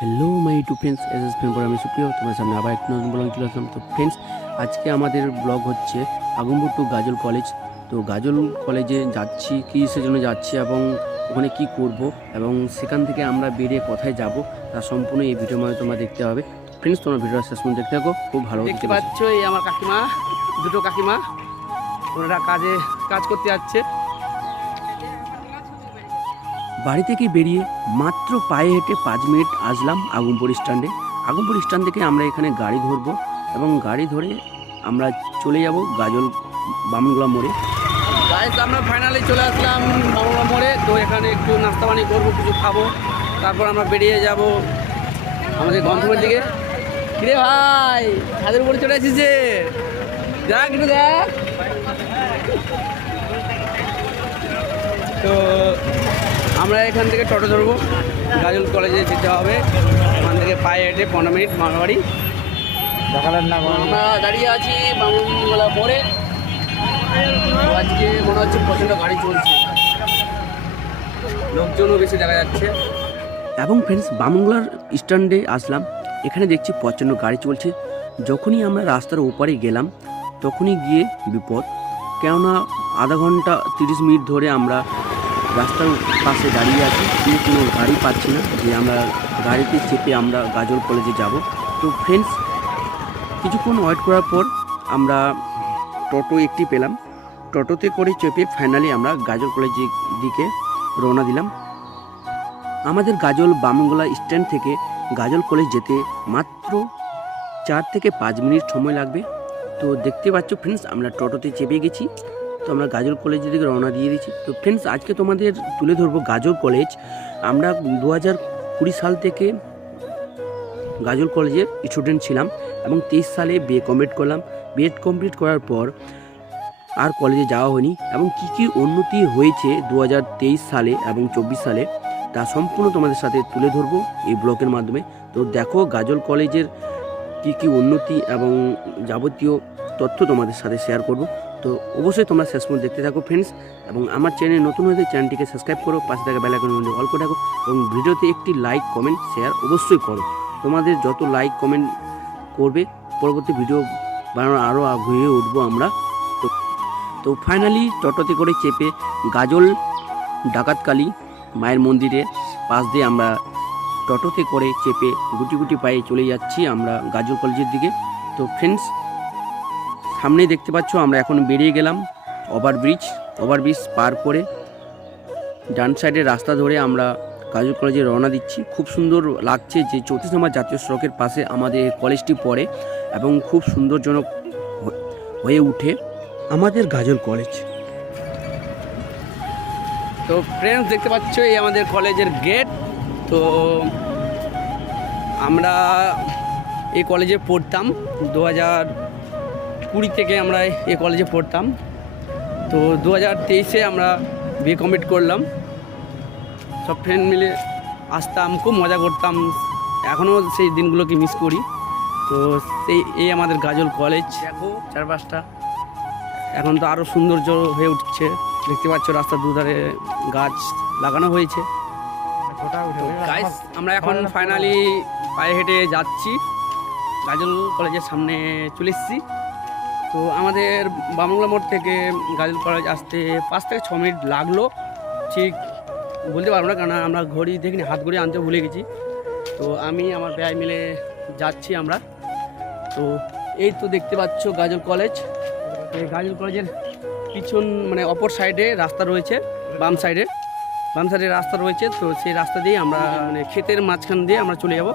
Hello my YouTube friends S S friend আমি সুপ্রিয় তোমার সামনে আবার একটা নতুন ব্লগ চলে আসলাম। তো ফ্রেন্ডস আজকে আমাদের ব্লগ হচ্ছে আগমপুর টু গাজল কলেজ তো গাজল কলেজে যাচ্ছি কী জন্য যাচ্ছি এবং ওখানে কি করব এবং সেখান থেকে আমরা বেরিয়ে কোথায় যাব তার সম্পূর্ণ এই ভিডিওর মাধ্যমে তোমরা দেখতে হবে ফ্রেন্ডস তোমার ভিডিও শেষ পর্যন্ত দেখতে থাকো খুব ভালো দেখতে পাচ্ছ এই আমার কাকিমা দুটো কাকিমা ওনারা কাজে কাজ করতে যাচ্ছে। বাড়ি থেকে বেরিয়ে মাত্র পায়ে হেঁটে পাঁচ মিনিট আসলাম আগমপুর স্ট্যান্ডে। আগমপুর স্ট্যান্ড থেকে আমরা এখানে গাড়ি ধরবো এবং গাড়ি ধরে আমরা চলে যাব গাজল বামনগোলা মোড়ে। আমরা ফাইনালি চলে আসলাম বাংলা মোড়ে। তো এখানে একটু নাস্তা পানি করব, কিছু খাব। তারপর আমরা বেরিয়ে যাব আমাদের গন্তব্যের দিকে। কিরে ভাই ছাদের উপরে চলে আসিস যে দেখ একটু দেখ। আমরা এখান থেকে টোটো ধরবো। গাজল কলেজে যেতে হবে। ওখান থেকে পায়ে হেঁটে পনেরো মিনিট মামাবাড়ি আমরা দাঁড়িয়ে আছি বামুনগোলা মোড়ে। আজকে মনে হচ্ছে প্রচণ্ড গাড়ি চলছে। লোকজনও বেশি দেখা যাচ্ছে। এবং ফ্রেন্ডস বামনগোলার স্ট্যান্ডে আসলাম। এখানে দেখছি প্রচণ্ড গাড়ি চলছে। যখনই আমরা রাস্তার ওপারে গেলাম তখনই গিয়ে বিপদ। কেননা আধা ঘণ্টা তিরিশ মিনিট ধরে আমরা রাস্তার পাশে দাঁড়িয়ে আছি। কিন্তু কোনো গাড়ি পাচ্ছি না। যে আমরা গাড়িতে চেপে আমরা গাজল কলেজে যাব। তো ফ্রেন্ডস কিছুক্ষণ ওয়েট করার পর আমরা টোটো একটি পেলাম। টোটোতে করে চেপে ফাইনালি আমরা গাজল কলেজের দিকে রওনা দিলাম। আমাদের গাজল বামনগোলা স্ট্যান্ড থেকে গাজল কলেজ যেতে মাত্র চার থেকে পাঁচ মিনিট সময় লাগবে। তো দেখতে পাচ্ছ ফ্রেন্ডস আমরা টোটোতে চেপে গেছি। তো আমরা গাজল কলেজের দিকে রওনা দিয়ে দিয়েছি। তো ফ্রেন্ডস আজকে তোমাদের তুলে ধরবো গাজল কলেজ আমরা দু হাজার কুড়ি সাল থেকে গাজল কলেজের স্টুডেন্ট ছিলাম এবং তেইশ সালে বিএ কমপ্লিট করলাম। বিএড কমপ্লিট করার পর আর কলেজে যাওয়া হয়নি এবং কী কী উন্নতি হয়েছে দু হাজার তেইশ সালে এবং চব্বিশ সালে, তা সম্পূর্ণ তোমাদের সাথে তুলে ধরবো এই ব্লগের মাধ্যমে। তো দেখো গাজল কলেজের কী কী উন্নতি এবং যাবতীয় তথ্য তোমাদের সাথে শেয়ার করব। তো অবশ্যই তোমরা শেষ পর্যন্ত দেখতে থাকো ফ্রেন্ডস এবং আমার চ্যানেল নতুন হয়ে চ্যানেলটিকে সাবস্ক্রাইব করো, পাশে থাকা বেলাইকন মধ্যে অল করে থাকো এবং ভিডিওতে একটি লাইক কমেন্ট শেয়ার অবশ্যই করো। তোমাদের যত লাইক কমেন্ট করবে, পরবর্তী ভিডিও বানানোর আরও আগ্রহী উঠবো আমরা। তো তো ফাইনালি টোটোতে করে চেপে গাজল ডাকাতকালী মায়ের মন্দিরে পাশ দিয়ে আমরা টোটোতে করে চেপে গুটি গুটি পায়ে চলে যাচ্ছি আমরা গাজল কলেজের দিকে। তো ফ্রেন্ডস সামনে দেখতে পাচ্ছ, আমরা এখন বেরিয়ে গেলাম ওভারব্রিজ ওভারব্রিজ পার করে ডান সাইডের রাস্তা ধরে আমরা গাজল কলেজে রওনা দিচ্ছি। খুব সুন্দর লাগছে যে চৌত্রিশ নম্বর জাতীয় সড়কের পাশে আমাদের কলেজটি পড়ে এবং খুব সুন্দরজনক হয়ে উঠে আমাদের গাজল কলেজ। তো ফ্রেন্ডস দেখতে পাচ্ছ, এই আমাদের কলেজের গেট তো আমরা এই কলেজে পড়তাম দু হাজার কুড়ি থেকে আমরা এ কলেজে পড়তাম। তো দু হাজার তেইশে আমরা বিয়ে কমপ্লিট করলাম। সব ফ্রেন্ড মিলে আসতাম খুব মজা করতাম। এখনও সেই দিনগুলোকে মিস করি। তো সেই এই আমাদের গাজল কলেজ। দেখো চারপাশটা এখন তো আরও সৌন্দর্য হয়ে উঠছে। দেখতে পাচ্ছ রাস্তার দুধারে গাছ লাগানো হয়েছে। গাইস আমরা এখন ফাইনালি পায়ে হেঁটে যাচ্ছি। গাজল কলেজের সামনে চলে এসেছি। তো আমাদের বামংলা মোড় থেকে গাজল কলেজ আসতে পাঁচ থেকে ছ মিনিট লাগল। ঠিক বলতে পারব না, কারণ আমরা ঘড়ি দেখিনি, হাত ঘড়ি আনতে ভুলে গেছি। তো আমি, আমার ব্যয় মিলে যাচ্ছি আমরা। তো এই তো দেখতে পাচ্ছ গাজল কলেজ গাজল কলেজের পিছন মানে অপর সাইডে রাস্তা রয়েছে, বাম সাইডে বাম সাইডে রাস্তা রয়েছে, তো সেই রাস্তা দিয়ে আমরা মানে ক্ষেতের মাঝখান দিয়ে আমরা চলে যাব।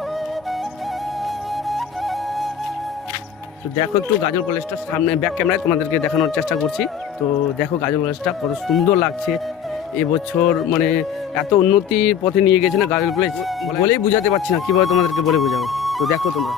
তো দেখো একটু গাজর কলেজটা সামনে ব্যাক ক্যামেরায় তোমাদেরকে দেখানোর চেষ্টা করছি। তো দেখো গাজর কলেজটা কত সুন্দর লাগছে। এবছর মানে এত উন্নতির পথে নিয়ে গেছে না গাজল কলেজ, বলেই বোঝাতে পারছি না, কীভাবে তোমাদেরকে বলে বোঝাবো। তো দেখো তোমরা।